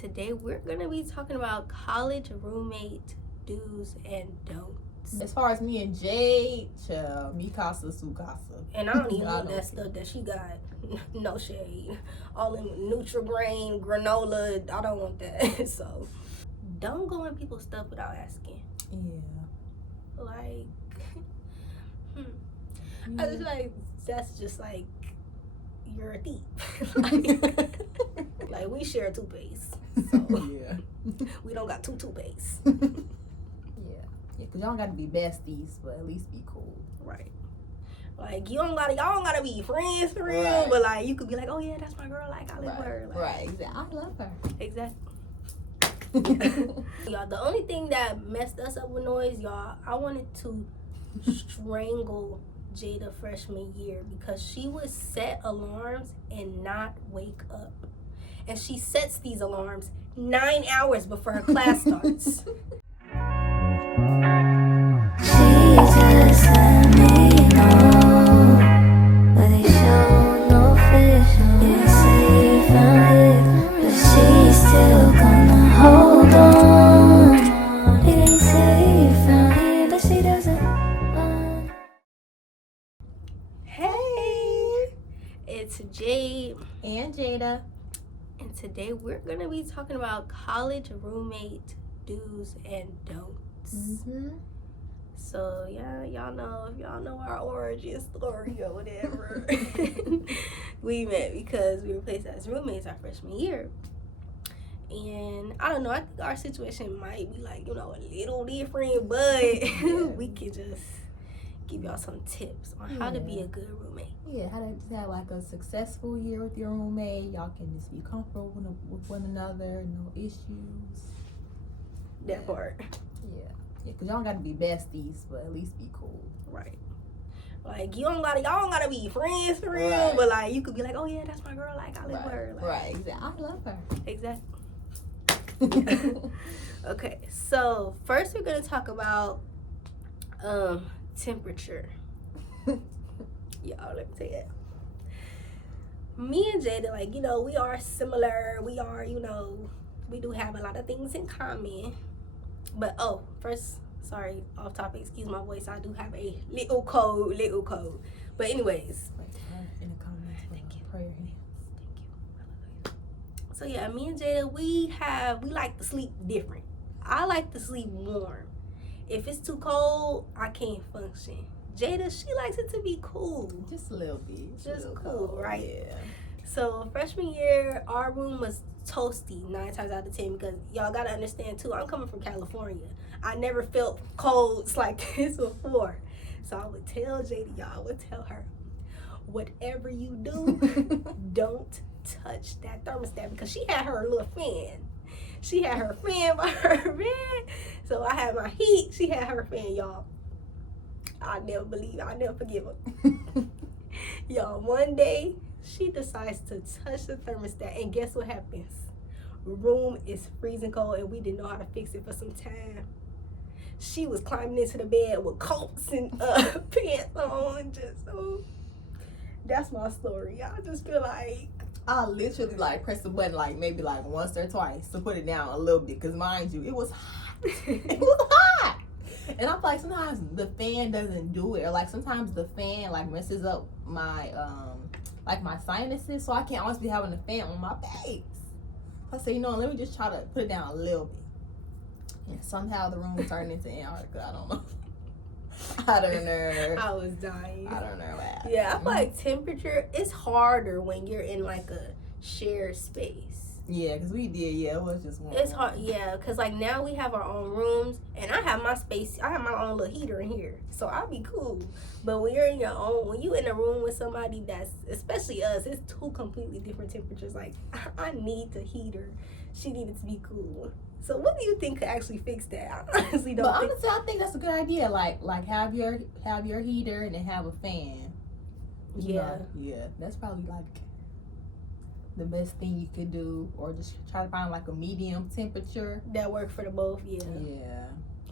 Today we're gonna be talking about college roommate do's and don'ts. As far as me and Jade, me casa su casa. And I don't even want that stuff that she got. No shade. All in Nutri-Grain, granola. I don't want that. So don't go in people's stuff without asking. Yeah. Like, I was like, that's just like you're a thief. Like we share toothpaste. So Yeah. we don't got two toothpaste. Yeah, because y'all gotta be besties, but at least be cool. Right. Like y'all don't gotta be friends for real, Right. but like you could be like, oh yeah, that's my girl, like I live with her. Like, Right, exactly. I love her. Exactly. Y'all, the only thing that messed us up with noise, y'all, I wanted to strangle Jada freshman year because she would set alarms and not wake up. And she sets these alarms 9 hours before her class starts. Hey, it's Jade And Jada. and today we're gonna be talking about college roommate do's and don'ts. Mm-hmm. So yeah, y'all know our origin story or whatever. We met because we were placed as roommates our freshman year. And I don't know, I think our situation might be like, a little different, but we could just give y'all some tips on how to be a good roommate. Yeah, how to just have like a successful year with your roommate. Y'all can just be comfortable with one another, no issues. That part. Yeah, because y'all gotta be besties, but at least be cool. Right. Like y'all don't gotta be friends for real, Right. but like you could be like, oh yeah, that's my girl, like I live with her. Like, Right, exactly. I love her. Exactly. Okay, so first we're gonna talk about temperature. Y'all, let me tell you. Me and Jada, like, we are similar. We are, we do have a lot of things in common. But first, sorry, off topic, excuse my voice. I do have a little cold. But anyways. In the comments, thank you. Prayer hands. So yeah, me and Jada, we like to sleep different. I like to sleep warm. If it's too cold, I can't function. Jada, she likes it to be cool. Just a little bit. Just cool, right? Yeah. So freshman year, our room was toasty 9 times out of 10 because y'all gotta understand too, I'm coming from California. I never felt colds like this before. So I would tell Jada, y'all, I would tell her, whatever you do, don't touch that thermostat, because she had her little fan. She had her fan by her bed. So I had my heat. She had her fan, y'all. I'll never forgive her. Y'all, one day she decides to touch the thermostat, and guess what happens? Room is freezing cold, and we didn't know how to fix it for some time. She was climbing into the bed with coats and pants on. That's my story. I just feel like I literally press the button maybe once or twice to put it down a little bit, because mind you, it was hot. It was hot. And I feel like sometimes the fan doesn't do it, or sometimes the fan messes up my my sinuses, so I can't always be having the fan on my face. I say, let me just try to put it down a little bit. And somehow the room turned into Antarctica. I don't know. I don't know. I was dying. I don't know that. Yeah, I feel like temperature is harder when you're in a shared space. Yeah, because we did. Yeah, it was just one. It's hard. Yeah, because now we have our own rooms, and I have my space. I have my own little heater in here, so I'll be cool. But when you're in your own, when you in a room with somebody that's, especially us, it's two completely different temperatures. I need the heater. She needed to be cool. So what do you think could actually fix that? I honestly don't. But honestly, I think that's a good idea. Have your heater and then have a fan. Yeah. Yeah. That's probably the best thing you could do, or just try to find a medium temperature that work for the both. Yeah. Yeah.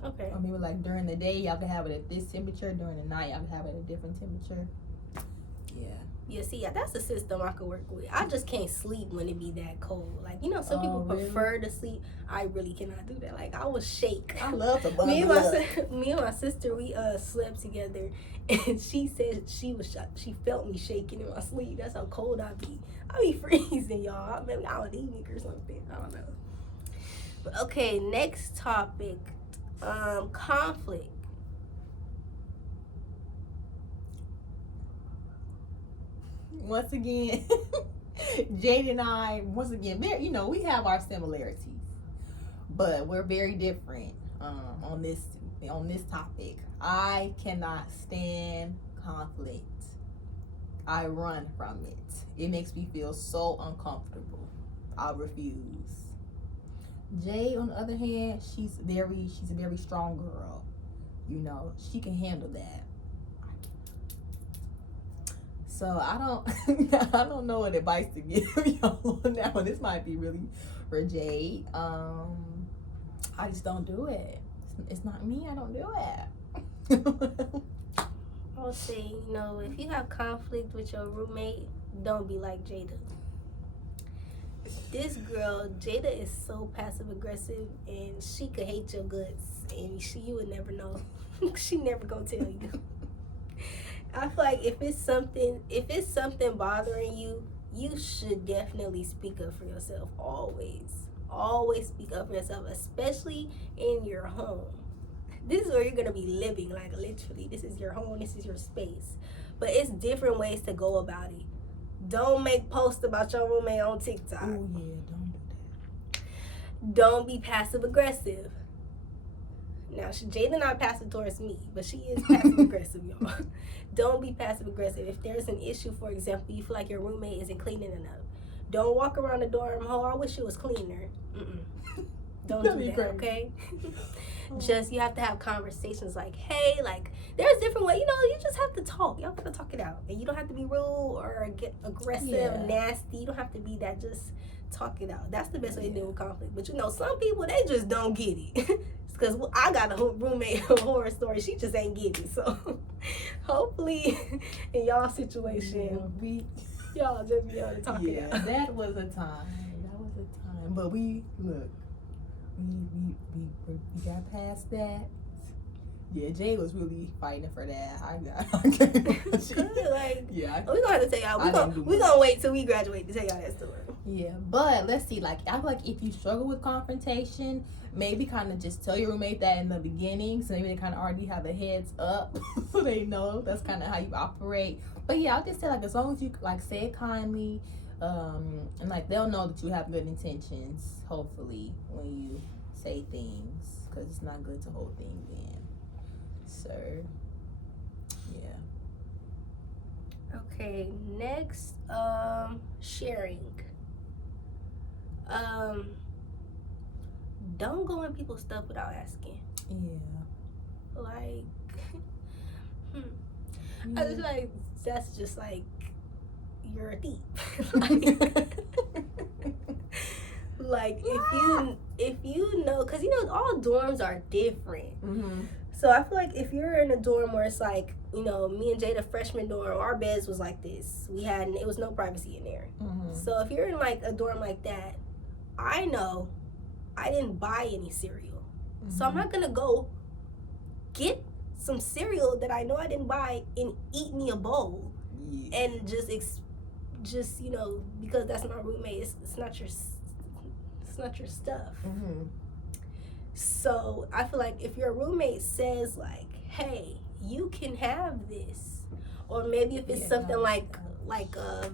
Okay. Or maybe during the day y'all can have it at this temperature. During the night y'all can have it at a different temperature. Yeah. Yeah, see, yeah, that's a system I could work with. I just can't sleep when it be that cold. Like, you know, some people really? prefer to sleep. I really cannot do that. Like, I will shake. I love to bundle me and up. me and my sister, we slept together, and she said she was shocked. She felt me shaking in my sleep. That's how cold I be. I be freezing, y'all. Maybe I would eat or something. I don't know. But okay, next topic, conflict. Once again, Jade and I, once again, you know, we have our similarities, but we're very different on this topic. I cannot stand conflict. I run from it. It makes me feel so uncomfortable. I refuse. Jade, on the other hand, she's a very strong girl. You know, she can handle that. So I don't know what advice to give y'all on that one. This might be really for Jade. I just don't do it. It's not me. I don't do it. I would say, you know, if you have conflict with your roommate, don't be like Jada. This girl, Jada, is so passive aggressive, and she could hate your guts, and you would never know. She never gonna tell you. I feel like if it's something bothering you, you should definitely speak up for yourself. Always speak up for yourself, especially in your home. This is where you're gonna be living, like literally. This is your home. This is your space. But it's different ways to go about it. Don't make posts about your roommate on TikTok. Oh yeah, don't do that. Don't be passive aggressive. Now, Jada not passive towards me, but she is passive aggressive, y'all. Don't be passive aggressive. If there's an issue, for example, you feel like your roommate isn't cleaning enough, don't walk around the dorm. Oh, I wish it was cleaner. Don't do that, okay? Just, you have to have conversations like, hey, like, there's different ways. You know, you just have to talk. Y'all gotta talk it out. And you don't have to be rude or get aggressive, nasty. You don't have to be that. Just talk it out. That's the best way to deal with conflict. But, you know, some people, they just don't get it. Because I got a roommate horror story. She just ain't get it. So, hopefully, in y'all situation, y'all just be able to talk it out. That was a time. But we got past that. Yeah, Jay was really fighting for that. We're gonna have to tell y'all. We're gonna wait till we graduate to tell y'all that story. Yeah, but let's see. Like, I feel like if you struggle with confrontation, maybe kind of just tell your roommate that in the beginning, so maybe they kind of already have a heads up, so they know that's kind of how you operate. But yeah, I'll just say, like, as long as you like say it kindly, and like they'll know that you have good intentions. Hopefully, when you say things, because it's not good to hold things in. So, yeah. Okay, next, sharing. Don't go in people's stuff without asking. Yeah. Like, I was like, that's just like, you're a thief. Like, if you know, because, you know, all dorms are different. Mm-hmm. So I feel like if you're in a dorm where it's like, you know, me and Jada freshman dorm, our beds was like this. It was no privacy in there. Mm-hmm. So if you're in like a dorm like that, I know I didn't buy any cereal. Mm-hmm. So I'm not gonna go get some cereal that I know I didn't buy and eat me a bowl. Yeah. And just, you know, because that's my roommate, it's not your stuff. Mm-hmm. So I feel like if your roommate says like, hey, you can have this, or maybe if it's something like a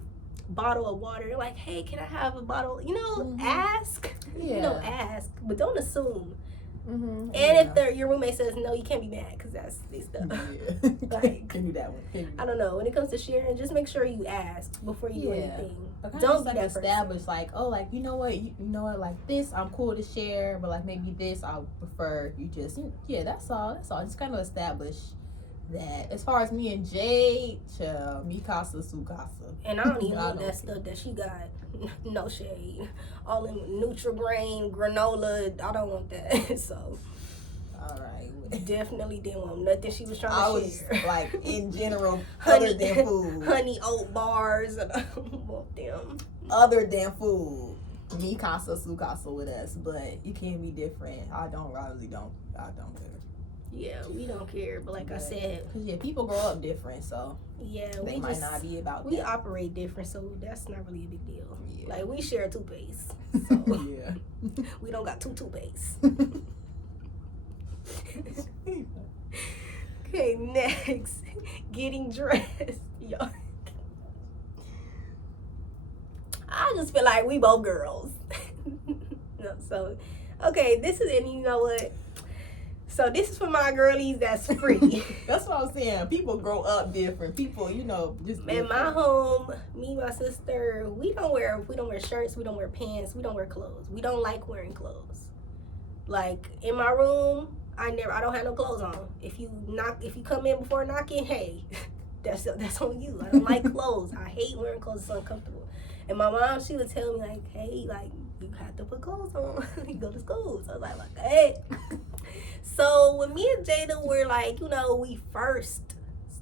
bottle of water, like, hey, can I have a bottle? You know, ask. Yeah. You know, ask, but don't assume. Mm-hmm. And if your roommate says no, you can't be mad because that's their stuff. Yeah. Like, can do that one. I don't know. When it comes to sharing, just make sure you ask before you do anything. Don't be that established like, oh, like, you know what, like this I'm cool to share, but like maybe this I prefer you just, that's all. Just kind of establish that. As far as me and Jade, mi casa su casa. And I don't even want that stuff that she got. No shade. All in Nutri-Grain, granola. I don't want that. So All right. Definitely didn't want nothing she was trying I to was share. like in general, Honey, other than food. honey oat bars and want them. Other than food. Me casa, su casa with us, but you can't be different. I really don't care. Yeah, we don't care, but like I said, because people grow up different, so yeah, they might not be about we that. operate different, so that's not really a big deal. Yeah. Like we share toothpaste, so yeah, we don't got two toothpaste. Okay, next, getting dressed, y'all. I just feel like we both girls. No, so okay, this is, and you know what? So this is for my girlies that's free. That's what I'm saying. People grow up different. People, just different. In my home, me, my sister, we don't wear shirts, we don't wear pants, we don't wear clothes. We don't like wearing clothes. Like in my room, I don't have no clothes on. If you come in before knocking, hey, that's on you. I don't like clothes. I hate wearing clothes. It's uncomfortable. And my mom, she would tell me like, hey, like you have to put clothes on. You go to school. So I was like, hey. So when me and Jada were like, we first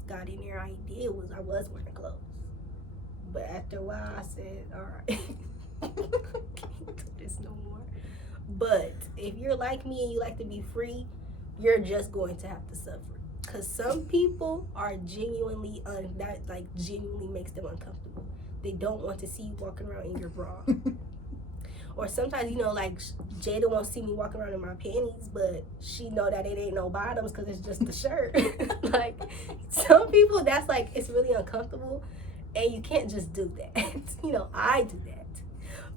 got in there, I was wearing clothes. But after a while, I said, all right, can't do this no more. But if you're like me and you like to be free, you're just going to have to suffer. Because some people are genuinely, that like genuinely makes them uncomfortable. They don't want to see you walking around in your bra. Or sometimes, like Jada won't see me walking around in my panties, but she know that it ain't no bottoms because it's just the shirt. Like some people, that's like, it's really uncomfortable and you can't just do that. I do that.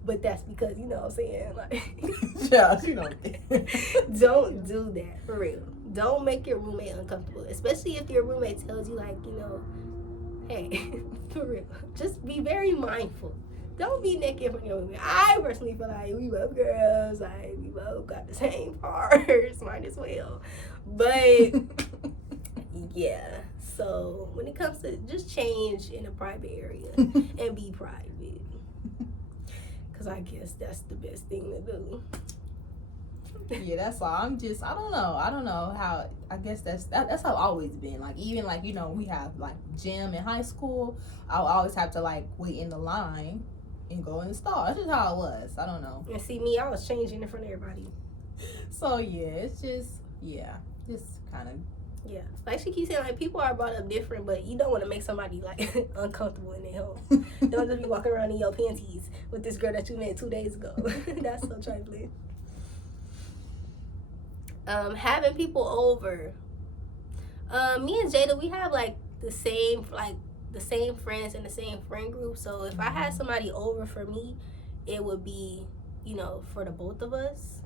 But that's because, you know what I'm saying? Like, yeah, don't do that, for real. Don't make your roommate uncomfortable, especially if your roommate tells you, like, hey, for real, just be very mindful. Don't be naked from your roommate. I personally feel like we both girls, like, we both got the same parts, might as well. But, yeah, so when it comes to just change in a private area and be private. Because I guess that's the best thing to do. Yeah, that's all. I don't know how. I guess that's how I've always been. Like even like we have like gym in high school. I'll always have to like wait in the line and go in the stall. That's just how it was. I don't know. And see me, I was changing in front of everybody. So yeah, it's just kind of. Yeah, like she keeps saying, like people are brought up different, but you don't want to make somebody like uncomfortable in their home. Don't just be walking around in your panties with this girl that you met 2 days ago. That's so trifling. Having people over. Me and Jada, we have like the same friends and the same friend group. So if I had somebody over for me, it would be for the both of us.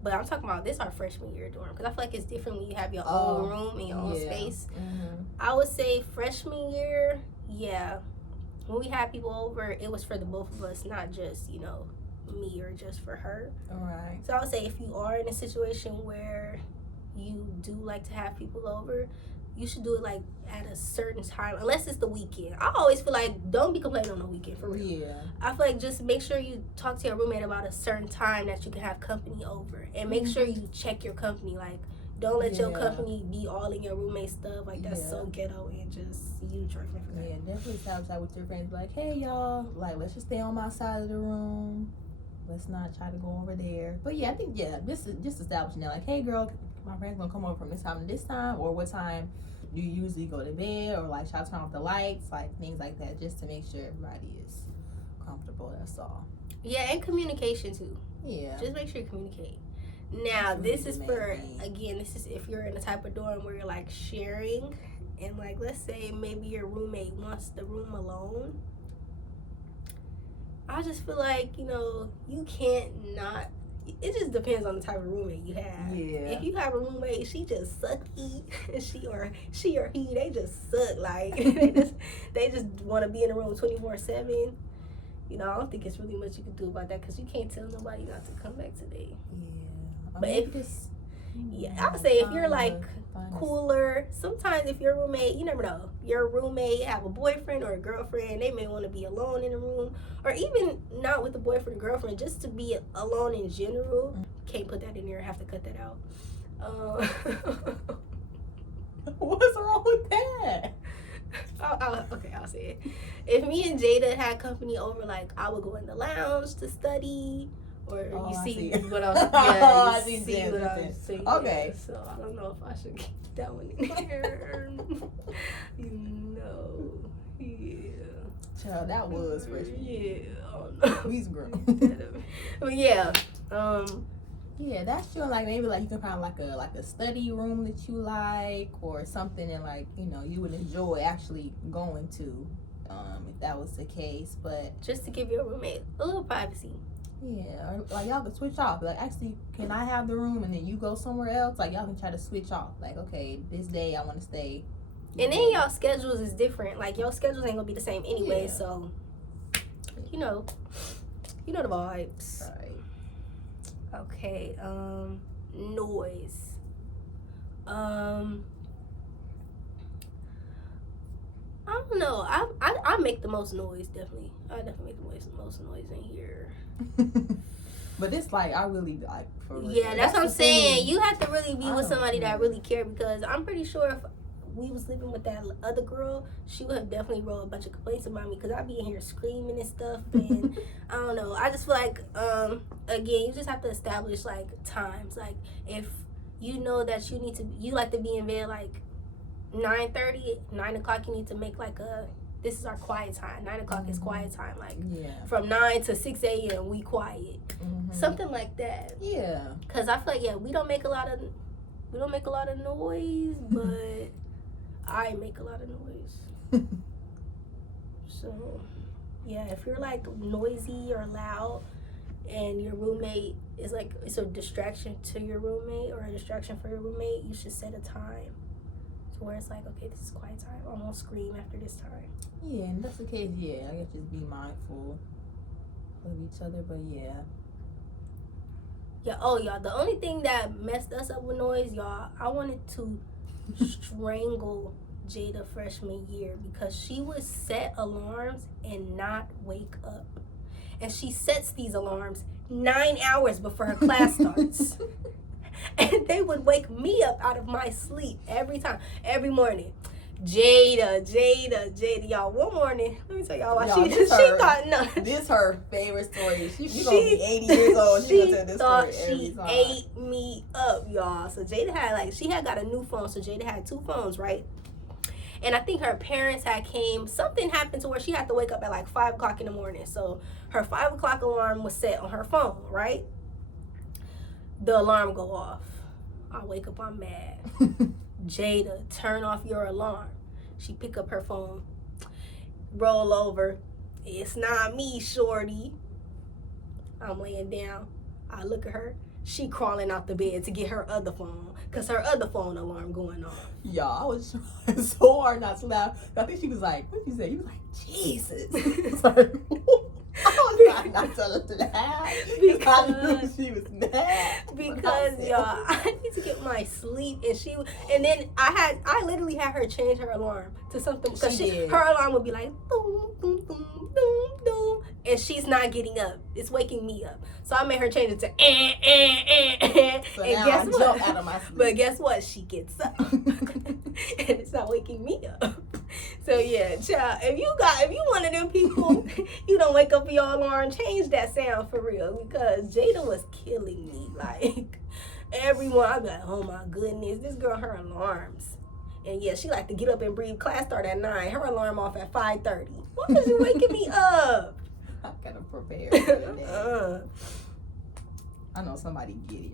But I'm talking about this our freshman year dorm, because I feel like it's different when you have your own room and your own space. I would say freshman year, yeah, when we had people over, it was for the both of us, not just me or just for her. All right. So I would say if you are in a situation where you do like to have people over, you should do it like at a certain time, unless it's the weekend. I always feel like don't be complaining on the weekend, for real. Yeah. I feel like just make sure you talk to your roommate about a certain time that you can have company over, and make sure you check your company. Like don't let your company be all in your roommate's stuff. Like that's so ghetto and just you trifling for that. Yeah, definitely establish with your friends. Like, hey y'all, like let's just stay on my side of the room. Let's not try to go over there. But yeah, I think this is just establishing that. Like, hey girl, my friend's gonna come over from this time to this time, or what time do you usually go to bed, or like shall I turn off the lights, like things like that, just to make sure everybody is comfortable. That's all. Yeah, and communication too. Yeah. Just make sure you communicate. Now, this is if you're in the type of dorm where you're like sharing, and like let's say maybe your roommate wants the room alone. I just feel like you can't not. It just depends on the type of roommate you have. Yeah. If you have a roommate, she just sucky, she or he, they just suck. Like they just want to be in the room 24/7. I don't think it's really much you can do about that because you can't tell nobody not to come back today. Yeah. But I would say if you're like cooler, sometimes if your roommate, you never know, your roommate have a boyfriend or a girlfriend, they may want to be alone in the room, or even not with a boyfriend or girlfriend, just to be alone in general. Can't put that in there, have to cut that out. What's wrong with that? Okay, I'll say it. If me and Jada had company over, like I would go in the lounge to study, or Oh, you I see see. what else? Yeah, I you see, see yes, what yes, I'm yes. saying. Okay. Yeah, so I don't know if I should keep that one in there. Yeah. Child, that was freshman year. Yeah. Oh, no. We's grown. But yeah. Yeah, that's true. Like maybe like you can find like a study room that you like, or something that like you would enjoy actually going to, if that was the case. But just to give your roommate a little privacy. Yeah, or like y'all can switch off. Like, actually, can I have the room and then you go somewhere else? Like y'all can try to switch off. Like, okay, this day I want to stay. And then y'all schedules is different. Like your schedules ain't gonna be the same anyway. Yeah. So you know the vibes. Right. Okay. Noise. I don't know. I make the most noise. Definitely. I definitely make the most noise in here. But it's like I really like. For real. Yeah, that's what I'm saying. thing. You have to really be I with don't somebody care. that really care, because I'm pretty sure if we was living with that other girl, she would have definitely wrote a bunch of complaints about me, because I'd be in here screaming and stuff. And I don't know. I just feel like again, you just have to establish like times. Like if you know that you like to be in bed like 9:30, 9 o'clock, you need to make like this is our quiet time. 9 o'clock is quiet time. Like from 9 to 6 a.m. we quiet. Something like that. Yeah. Cause I feel like we don't make a lot of noise, but I make a lot of noise. So yeah, if you're like noisy or loud and your roommate is like, it's a distraction to your roommate or a distraction for your roommate, you should set a time to where it's like, okay, this is quiet time. I won't scream after this time. Yeah, and that's the case. Yeah, I guess just be mindful of each other. But yeah. Yeah. Oh, y'all. The only thing that messed us up with noise, y'all, I wanted to strangle Jada freshman year, because she would set alarms and not wake up. And she sets these alarms 9 hours before her class starts. And they would wake me up out of my sleep every time, every morning. Jada, y'all. One morning, let me tell y'all why she thought no. This her favorite story. She gonna be 80 years old. She gonna tell this story every time. She ate me up, y'all. So Jada had got a new phone. So Jada had 2 phones, right? And I think her parents something happened to where she had to wake up at like 5 o'clock in the morning. So her 5 o'clock alarm was set on her phone, right? The alarm go off. I wake up, I'm mad. Jada, turn off your alarm. She pick up her phone, roll over. It's not me, shorty. I'm laying down. I look at her. She crawling out the bed to get her other phone, because her other phone alarm going off. Y'all, I was trying so hard not to laugh. I think she was like, what did you say? You was like, Jesus. It's like, I was trying not to laugh because I knew she was mad. Because y'all, I need to get my sleep, and then I literally had her change her alarm to something, because her alarm would be like boom, boom, boom, boom, boom, and she's not getting up. It's waking me up. So I made her change it to So and now guess I what? jump out of my sleep. But guess what? She gets up, and it's not waking me up. So yeah, child, if you one of them people, you don't wake up for your alarm, change that sound for real, because Jada was killing me. Like everyone, I'd be like, oh my goodness, this girl, her alarms. And yeah, she like to get up and breathe. Class start at 9. Her alarm off at 5:30. Why is you waking me up? I gotta prepare for the day. I know somebody get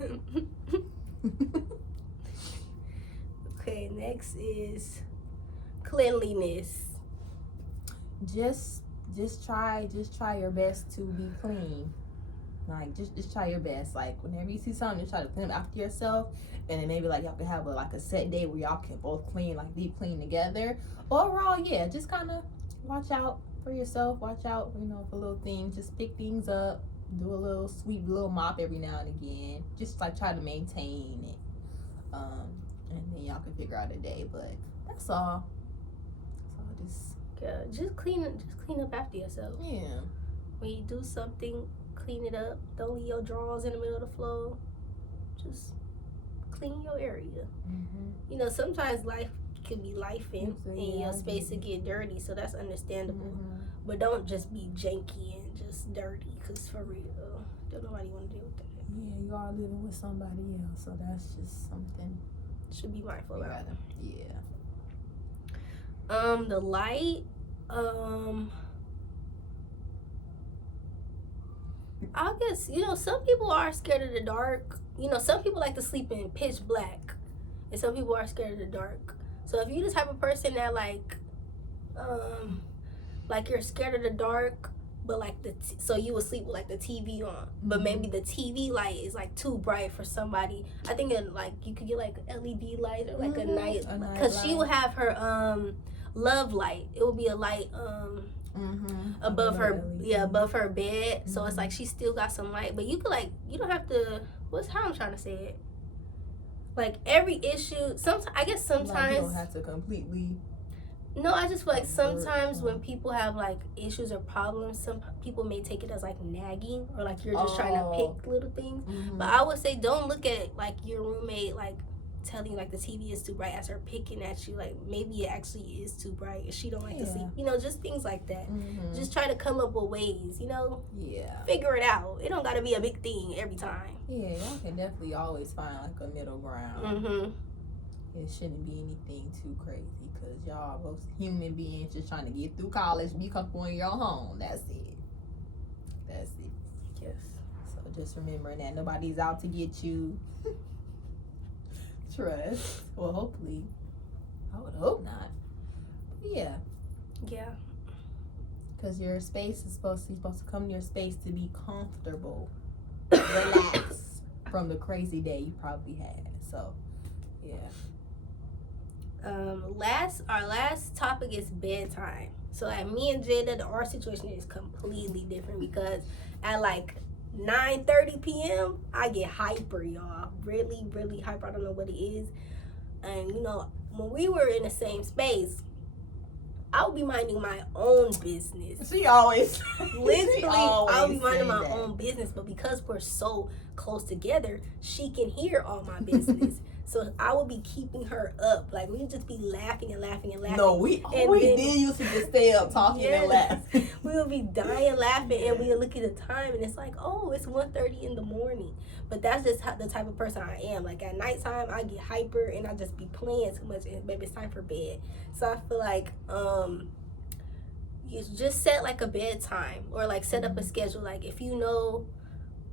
it. Okay, next is cleanliness. Just try your best to be clean. Like just try your best. Like whenever you see something, just try to clean up after yourself. And then maybe like y'all can have a set day where y'all can both clean, like deep clean together. Overall, yeah, just kind of watch out for yourself. Watch out, for little things. Just pick things up. Do a little sweep, little mop every now and again. Just like try to maintain it. And then y'all can figure out a day. But that's all. Just clean up after yourself. Yeah. When you do something, clean it up. Don't leave your drawers in the middle of the floor. Just clean your area. Mm-hmm. You know, sometimes life could be life and your space to get dirty, so that's understandable. Mm-hmm. But don't just be janky and just dirty, because for real, don't nobody want to deal with that. Yeah, you are living with somebody else, so that's just something Should be mindful about. Yeah. The light, I guess, you know, some people are scared of the dark. You know, some people like to sleep in pitch black, and some people are scared of the dark. So if you the type of person that like you're scared of the dark, but like so you would sleep with like the TV on, but maybe the TV light is like too bright for somebody. I think like you could get like LED light or like a night, because she would have her love light. It would be a light above her above her bed, so it's like she still got some light, but you could like, you don't have to, how I'm trying to say it, like every issue sometimes, I guess sometimes like you don't have to completely. No, I just feel like sometimes when people have like issues or problems, some people may take it as like nagging, or like you're just trying to pick little things. But I would say don't look at like your roommate like telling you like the TV is too bright as her picking at you. Like maybe it actually is too bright and she don't like to sleep. You know, just things like that. Just try to come up with ways, you know? Yeah. Figure it out. It don't gotta be a big thing every time. Yeah, y'all can definitely always find like a middle ground. It shouldn't be anything too crazy, because y'all both human beings just trying to get through college, be comfortable in your home. That's it. Yes. So just remembering that nobody's out to get you. Trust. Well, hopefully. I would hope not. But yeah. Yeah. Because your space is supposed to come to your space to be comfortable, relax from the crazy day you probably had. So, yeah. Our last topic is bedtime. So like me and Jada, our situation is completely different, because at like 9:30 p.m. I get hyper, y'all. Really, really hyper. I don't know what it is. And you know, when we were in the same space, I would be minding my own business. She always literally I would be minding my own business, but because we're so close together, she can hear all my business. So I would be keeping her up. Like, we'd just be laughing and laughing and laughing. No, we did used to just stay up talking and laugh. We would be dying laughing, and we would look at the time, and it's like, oh, it's 1:30 in the morning. But that's just the type of person I am. Like, at nighttime, I get hyper, and I just be playing too much, and baby, it's time for bed. So I feel like you just set, like, a bedtime, or, like, set up a schedule. Like, if you know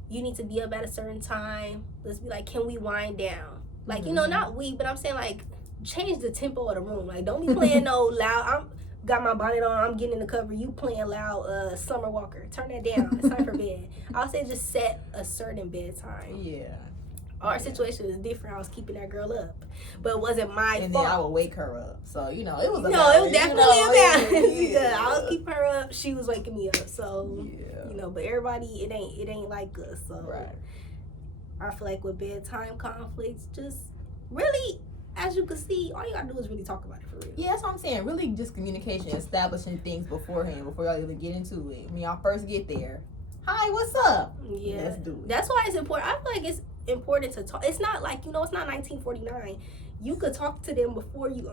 you need to be up at a certain time, let's be like, can we wind down? Like, you know, not we, but I'm saying, like, change the tempo of the room. Like, don't be playing no loud. I'm got my bonnet on. I'm getting in the cover. You playing loud Summer Walker. Turn that down. It's time for bed. I'll say just set a certain bedtime. Yeah. Our situation is different. I was keeping that girl up, but it wasn't my fault. And then I would wake her up. So, you know, it was a no, balance. it was definitely a balance. Yeah. I was keeping her up. She was waking me up. So, you know, but everybody, it ain't like us. So, right. I feel like with bedtime conflicts, just really, as you can see, all you gotta do is really talk about it for real. Yeah, that's what I'm saying. Really just communication, establishing things beforehand, before y'all even get into it. When y'all first get there, hi, what's up? Yeah. Let's do it. That's why it's important. I feel like it's important to talk. It's not like, you know, it's not 1949. You could talk to them before you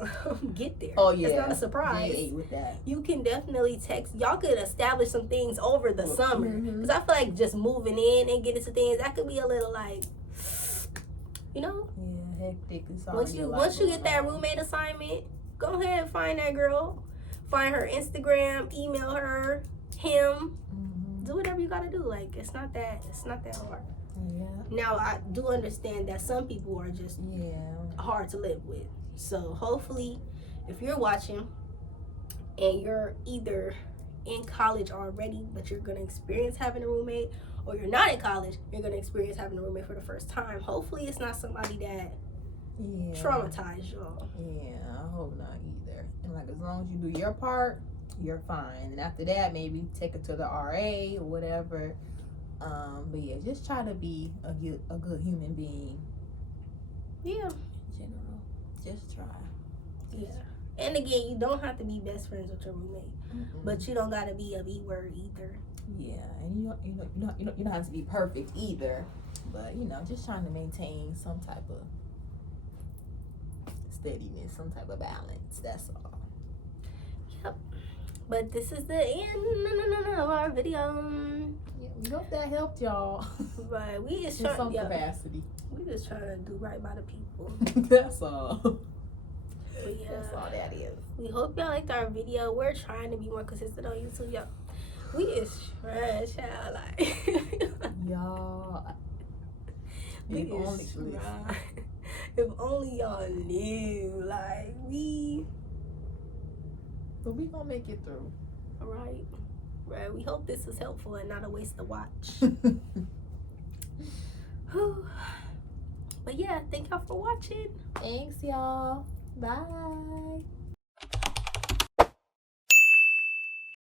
get there. Oh, yeah. It's not a surprise. Yeah, with that. You can definitely text. Y'all could establish some things over the summer. Because I feel like just moving in and getting to things, that could be a little like, you know? Yeah, hectic. Once you get that roommate assignment, go ahead and find that girl. Find her Instagram, email her, him. Do whatever you gotta do. Like, it's not that hard. Yeah. Now, I do understand that some people are just hard to live with. So hopefully, if you're watching and you're either in college already, but you're gonna experience having a roommate, or you're not in college, you're gonna experience having a roommate for the first time. Hopefully, it's not somebody that traumatized y'all. Yeah, I hope not either. And like, as long as you do your part, you're fine. And after that, maybe take it to the RA or whatever. But yeah, just try to be a good human being. Yeah. In general, just try. Yeah. And again, you don't have to be best friends with your roommate, but you don't gotta be a B-word either. Yeah, and you don't have to be perfect either. But you know, just trying to maintain some type of steadiness, some type of balance. That's all. Yep. But this is the end of our video. Yeah, we hope that helped y'all. But we just In trying, some capacity. we just trying to do right by the people. That's all. But yeah, That's all that is. we hope y'all liked our video. We're trying to be more consistent on YouTube, y'all. We is trash, y'all. Like, Y'all. we If only, is listen. try. If only y'all knew, like, we. But we gonna make it through. Right. Right. We hope this was helpful and not a waste of watch. But yeah, thank y'all for watching. Thanks, y'all. Bye.